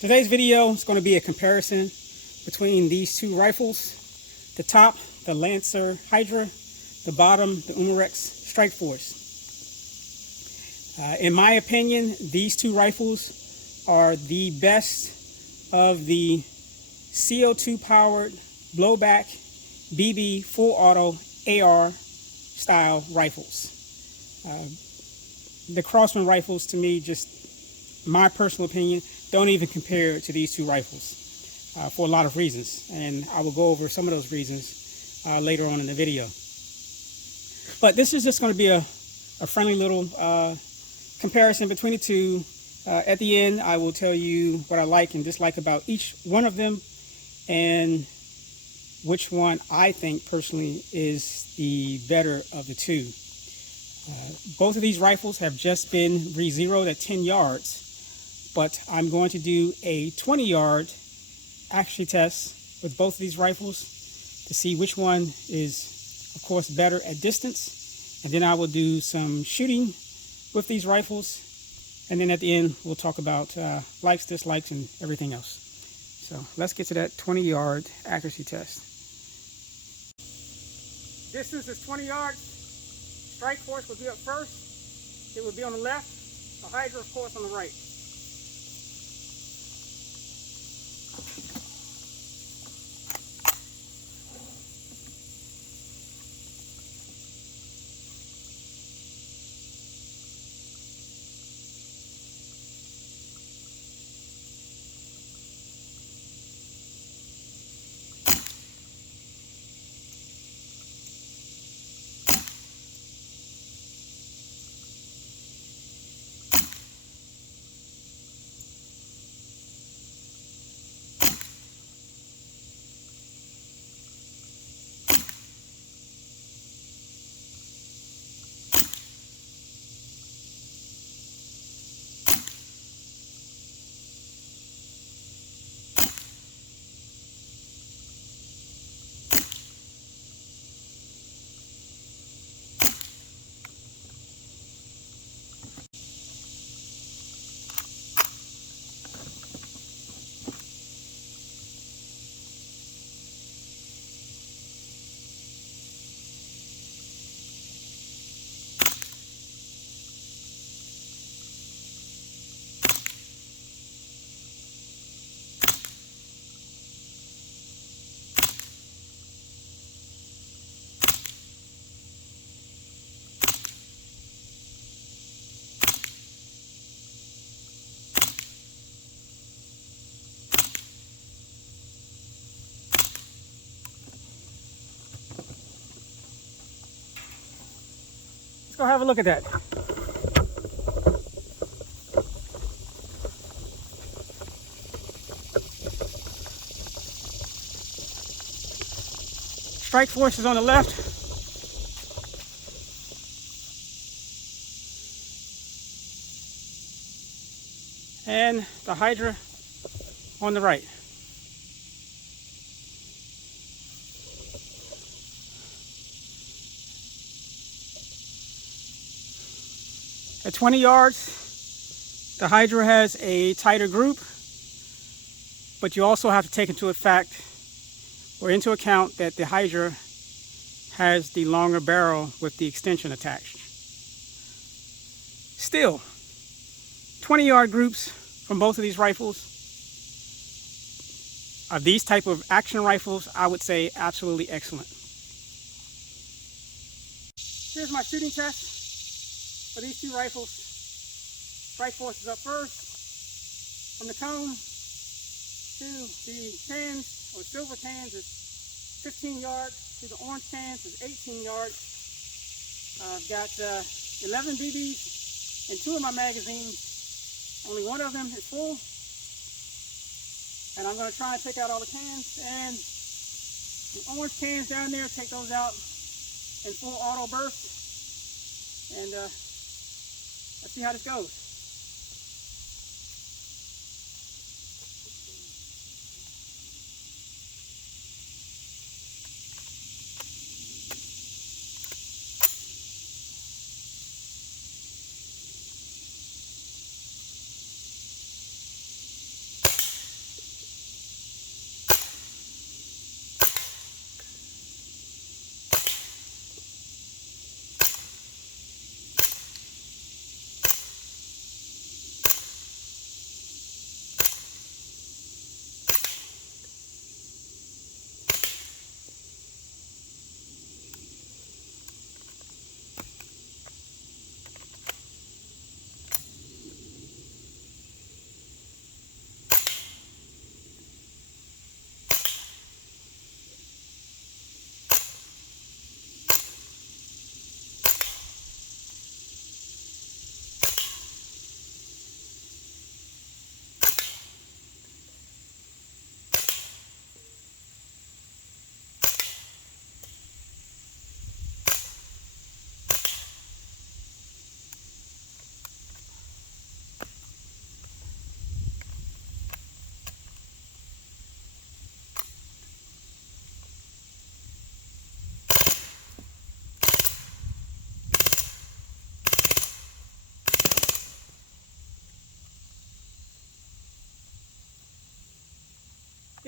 Today's video is going to be a comparison between these two rifles. The top, the Lancer Hydra, the bottom, the Umarex StrikeForce. In my opinion, these two rifles are the best of the CO2 powered blowback BB full auto AR style rifles. The Crosman rifles, to me, just my personal opinion, don't even compare to these two rifles for a lot of reasons, and I will go over some of those reasons later on in the video. But this is just going to be a friendly little comparison between the two. At the end, I will tell you what I like and dislike about each one of them, and which one I think personally is the better of the two. Both of these rifles have just been re-zeroed at 10 yards, but I'm going to do a 20-yard accuracy test with both of these rifles to see which one is, of course, better at distance. And then I will do some shooting with these rifles. And then at the end, we'll talk about likes, dislikes, and everything else. So let's get to that 20-yard accuracy test. Distance is 20 yards. StrikeForce will be up first. It will be on the left. The Hydra, of course, on the right. Go have a look at that. StrikeForce is on the left. And the Hydra on the right. At 20 yards, the Hydra has a tighter group, but you also have to take into account that the Hydra has the longer barrel with the extension attached. Still, 20-yard groups from both of these rifles, of these type of action rifles, I would say absolutely excellent. Here's my shooting test for these two rifles. StrikeForce is up first. From the cone to the cans, or silver cans, is 15 yards. To the orange cans is 18 yards. I've got 11 BBs in 2 of my magazines. Only 1 of them is full. And I'm going to try and take out all the cans. And the orange cans down there, take those out in full auto burst. And let's see how this goes.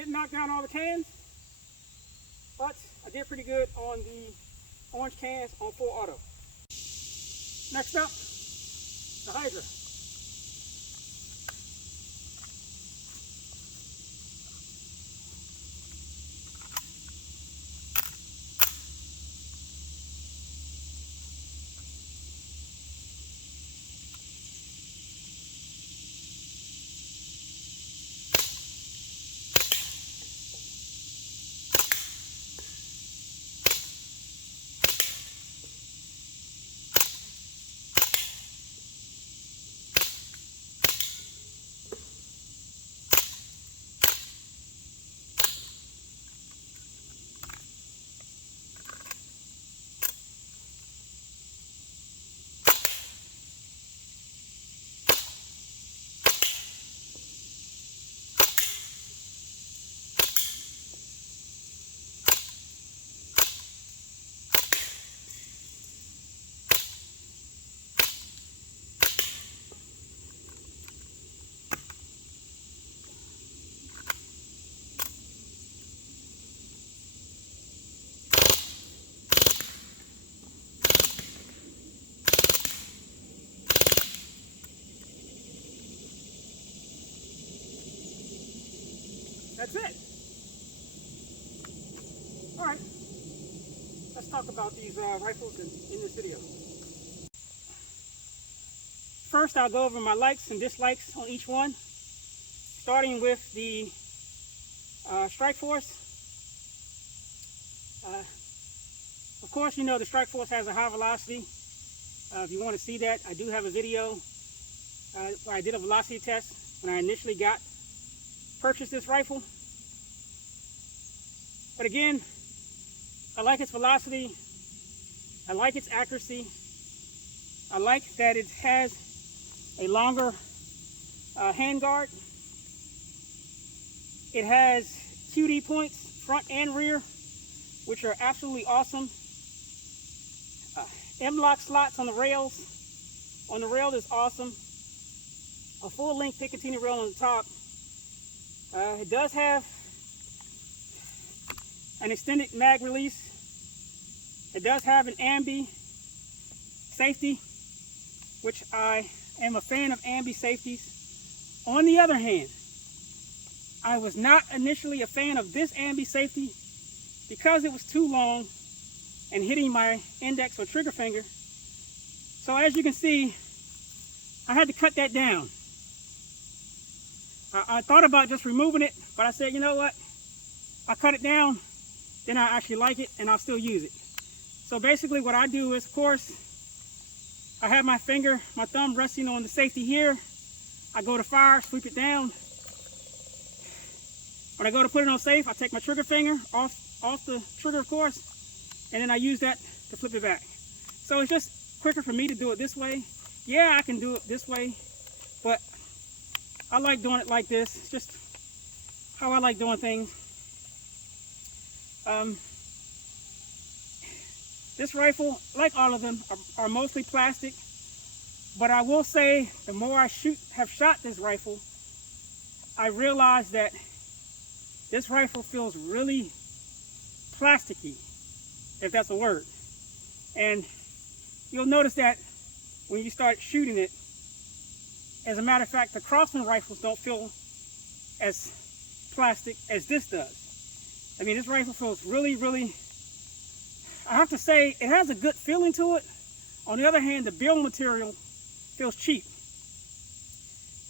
Didn't knock down all the cans, but I did pretty good on the orange cans on full auto. Next up, the Hydra. That's it. All right, let's talk about these rifles in this video. First, I'll go over my likes and dislikes on each one, starting with the StrikeForce. Of course, you know the StrikeForce has a high velocity. If you want to see that, I do have a video where I did a velocity test when I initially purchased this rifle. But again, I like its velocity, I like its accuracy, I like that it has a longer handguard. It has QD points, front and rear, which are absolutely awesome. M-lock slots on the rails. On the rail is awesome. A full-length Picatinny rail on the top. It does have an extended mag release. It does have an ambi safety, which I am a fan of ambi safeties. On the other hand, I was not initially a fan of this ambi safety because it was too long and hitting my index or trigger finger. So as you can see, I had to cut that down. I thought about just removing it, but I said, you know what? I cut it down, then I actually like it and I'll still use it. So basically what I do is, of course, I have my thumb resting on the safety here. I go to fire, sweep it down. When I go to put it on safe, I take my trigger finger off the trigger, of course, and then I use that to flip it back. So it's just quicker for me to do it this way. Yeah, I can do it this way, but I like doing it like this. It's just how I like doing things. This rifle, like all of them, are mostly plastic, but I will say the more I have shot this rifle, I realize that this rifle feels really plasticky, if that's a word. And you'll notice that when you start shooting it. As a matter of fact, the Craftsman rifles don't feel as plastic as this does. I mean, this rifle feels really, really, I have to say, it has a good feeling to it. On the other hand, the build material feels cheap.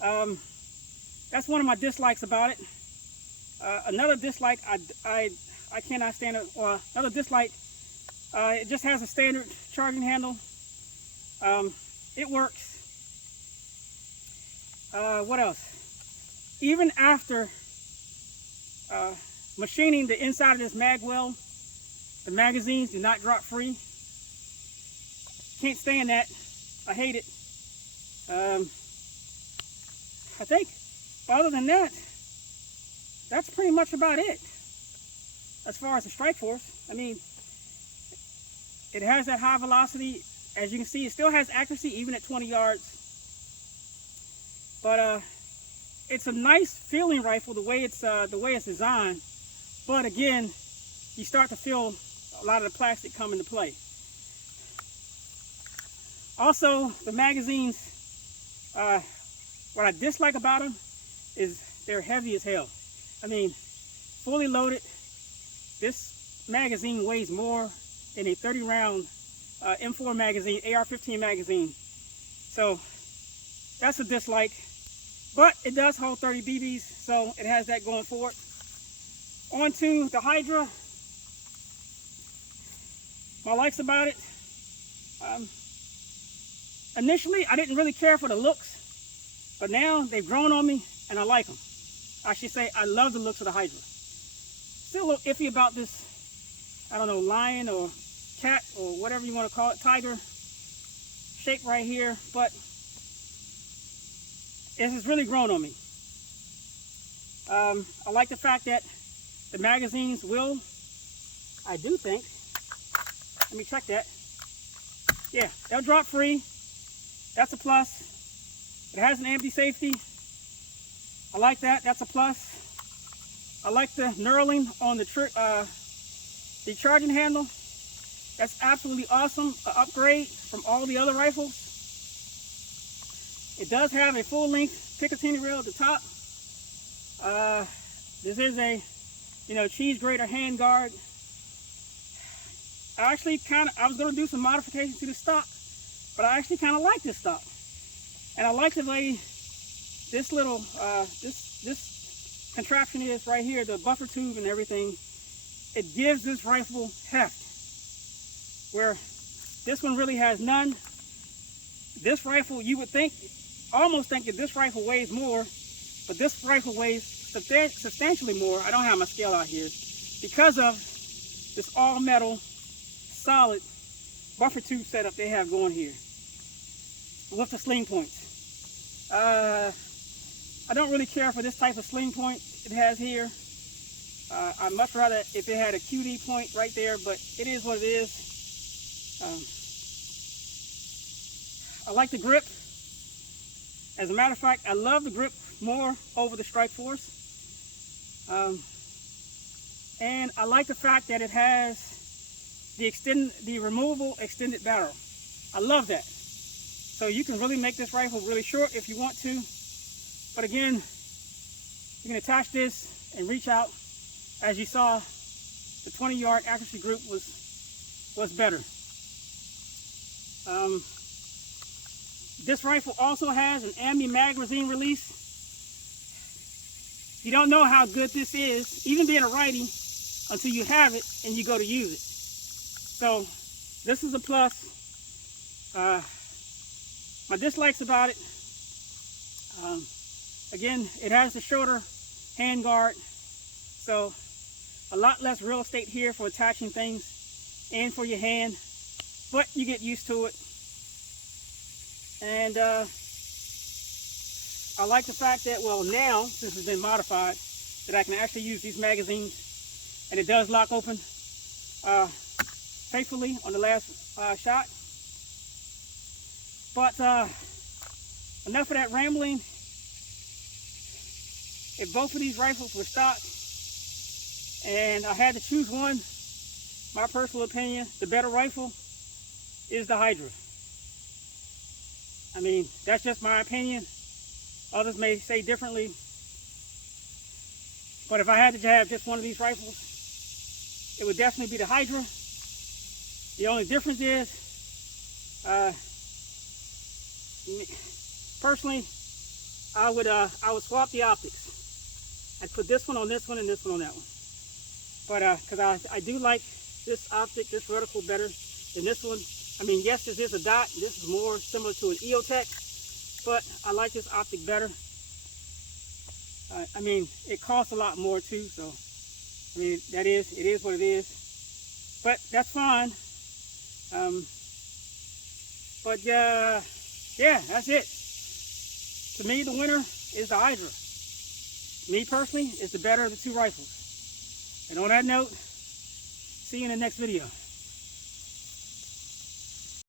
That's one of my dislikes about it. Another dislike I cannot stand it. Another dislike, it just has a standard charging handle. It works. What else? Even after machining the inside of this mag well, the magazines do not drop free. Can't stand that. I hate it. I think other than that, that's pretty much about it as far as the StrikeForce. I mean, it has that high velocity. As you can see, it still has accuracy even at 20 yards. But it's a nice feeling rifle the way it's designed, but again, you start to feel a lot of the plastic come into play. Also, the magazines, what I dislike about them is they're heavy as hell. I mean, fully loaded, this magazine weighs more than a 30-round M4 magazine, AR-15 magazine. So that's a dislike, but it does hold 30 BBs, so it has that going for it. On to the Hydra. My likes about it. Initially, I didn't really care for the looks, but now they've grown on me and I like them. I should say I love the looks of the Hydra. Still a little iffy about this, I don't know, lion or cat or whatever you want to call it, tiger shape right here, but it has really grown on me. I like the fact that the magazines will, I do think, let me check that. Yeah, they'll drop free. That's a plus. It has an anti-safety. I like that. That's a plus. I like the knurling on the charging handle. That's absolutely awesome. An upgrade from all the other rifles. It does have a full-length Picatinny rail at the top. This is a, cheese grater hand guard. I was going to do some modifications to the stock, but I actually kind of like this stock. And I like the way this little, this contraption is right here, the buffer tube and everything. It gives this rifle heft, where this one really has none. This rifle, you would almost think that this rifle weighs more, but this rifle weighs substantially more. I don't have my scale out here because of this all metal solid buffer tube setup they have going here with the sling points. I don't really care for this type of sling point it has here. I'd much rather if it had a QD point right there, but it is what it is. I like the grip. As a matter of fact, I love the grip more over the StrikeForce. And I like the fact that it has the removable extended barrel. I love that. So you can really make this rifle really short if you want to. But again, you can attach this and reach out. As you saw, the 20-yard accuracy group was better. This rifle also has an ambi magazine release. You don't know how good this is, even being a righty, until you have it and you go to use it. So this is a plus. My dislikes about it, again, it has the shorter hand guard, so a lot less real estate here for attaching things and for your hand, but you get used to it. And I like the fact that, well, now, since it's been modified, that I can actually use these magazines, and it does lock open faithfully on the last shot. But enough of that rambling. If both of these rifles were stock and I had to choose one, my personal opinion, the better rifle is the Hydra. I mean, that's just my opinion. Others may say differently. But if I had to have just one of these rifles, it would definitely be the Hydra. The only difference is, personally, I would swap the optics. I'd put this one on this one and this one on that one. But because I do like this optic, this vertical, better than this one. I mean, yes, this is a dot. This is more similar to an EOTech, but I like this optic better. I mean, it costs a lot more too, so I mean, it is what it is. But that's fine. But yeah, that's it. To me, the winner is the Hydra. Me personally, it's the better of the two rifles. And on that note, see you in the next video.